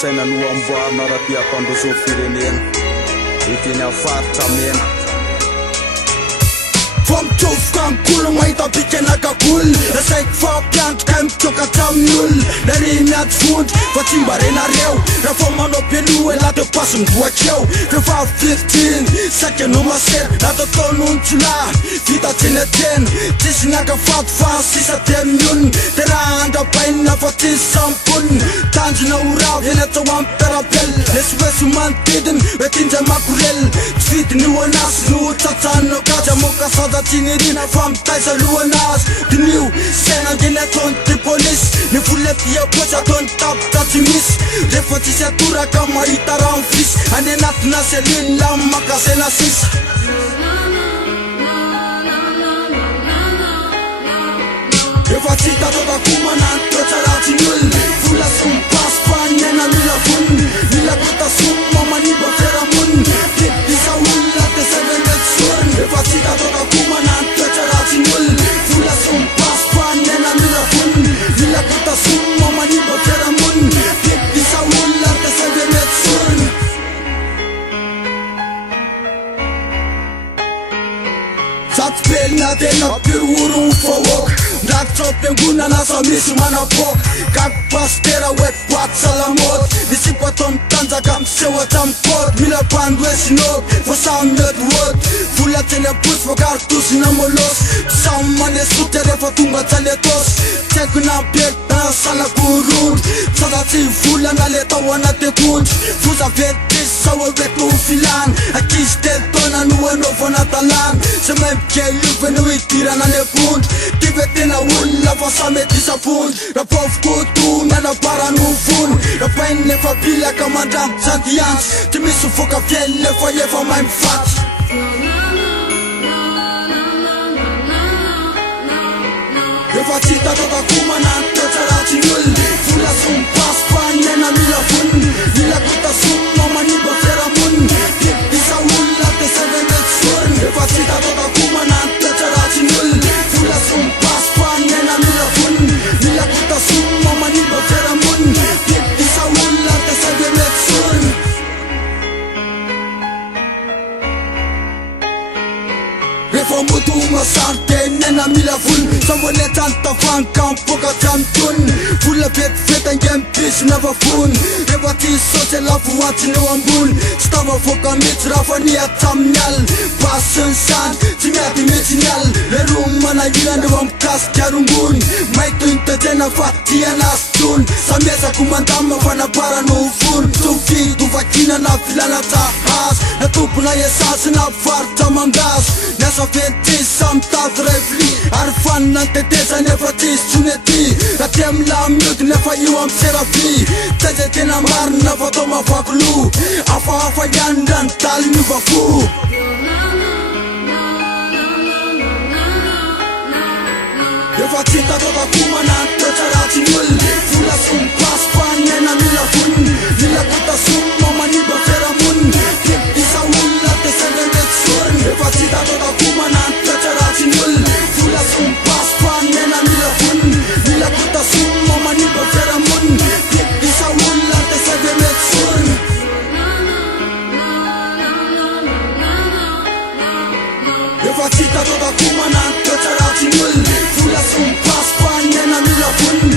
saina no amboarina raha ty ampandroso firenena iteny afaritra mena Fampitovoko amikolo mahita bikanakakolo Nasaiko fampiantoka mitsoka tamin'olo Nary miady vondro fa tsy mba renareo Raha fa manao beloa la de pasy mivoakeo Vehivavy firitiny saika no masera Natataon'ontsolahy vita tsenatena Tsisy nakafady fa sisa te mionona De raha andrapainina fa tsisy samponina Tanjona oravo eny atsao amin'ny tarapela Lesoesy manodidina hoe tindray makorela Tsy vidiny ho anasy no tsatsanao kaja moka sada Tinirina fa mitaiza lohanazy Dinio saina angeny ataony ty polisy Ny vola dia potsy ataony tapitra tsy misy Rehefa tsisy atoraka mahita raha mifisy Any anatina selila makasena sisa Efa tsy tatotako manano toetra ratsy ny olona Vola sy mipasy fa ny aina mila vonina Mila kota soma maniba fiaramonina Disa olona te save mety sorina Efa tsy tatotako manano toetra ratsy ny olona Vola sy mipasy fa ny aina mila vonina Mila kota soma maniba fiaramonina Disa olona te save mety sorina Saty pelina tena pirouro ufawoka Ndrakitra am-piangonana sa misy manapoka Kako pastera hoe boaty salamody Nisiko atao mitanjaka miseho atramikody Mila pandoesinôky fa samy mety wody Vola tseny aposy fa kartosina molosy Samy manesoty rehefa tonga tsaletosy Tiako nampietana salakorondo Sada tsy volana le tao anaty akondro Foza vetisy sa hoe veto filana Akizy tetona no anaovana talana Sa mahay mikely io no idirana ny akondro Ty ve tena olona fa sa mety isapondro Raha pavoko nanabara no vono Raha painy nefa bilaka mandrambo jandy antso Ty misy voka fiainy nefa efa mahay mifaty Efa tsy tatotako manano toetra ratsy ny olona Vola sy mipasy fa ny aina mila vonina Mila kota soma maniba fiaramonina Disa olona te save mety sorina Efa tsy tatotako manano toetra ratsy ny olona Vola sy mipasy fa ny aina mila vonina Mila kota soma maniba fiaramonina Disa olona te save mety sorina Rehefa moto masarika ny aina mila vonina Sa mbola trano tafanka mipoka hatramintonina Vola vetivety angemy bisina fa vonina Rehefa tsy sosy lafo antsiny eo ambony Tsy tavavoaka mitsy raha fa ny hatramin'ny alina Basy sy ny sandry tsy miady mitsy ny alina Le romy manahirana rehefa mikasika rongony Maito intetena fa tianazy tony Samezako mandama fanapara no vono Tovido vakina na filana tahazo Na tompona esansy na faritra mangazo Nasa ventisy sa mitady revli Ary fanina ny teteza nefa tsisy tsonety Raha ty amila miody nefa io amy serafi Tsaizay tena marina fa tao mavaky lo Hafahafa ihany raha ny daly miova fo Efa tsy tatotako manano toetra ratsy ny olona Vola sy mipasy fa ny aina mila vonina Mila kota soma maniba fiaramonina Disa olona te save mety sorina Efa tsy tatotako manano toetra ratsy ny olona Vola sy mipasy fa ny aina mila vonina Mila kota soma maniba fiaramonina Disa olona te save mety sorina Efa tsy tatotako manano toetra ratsy ny olona Vola sy mipasy fa ny aina mila vonina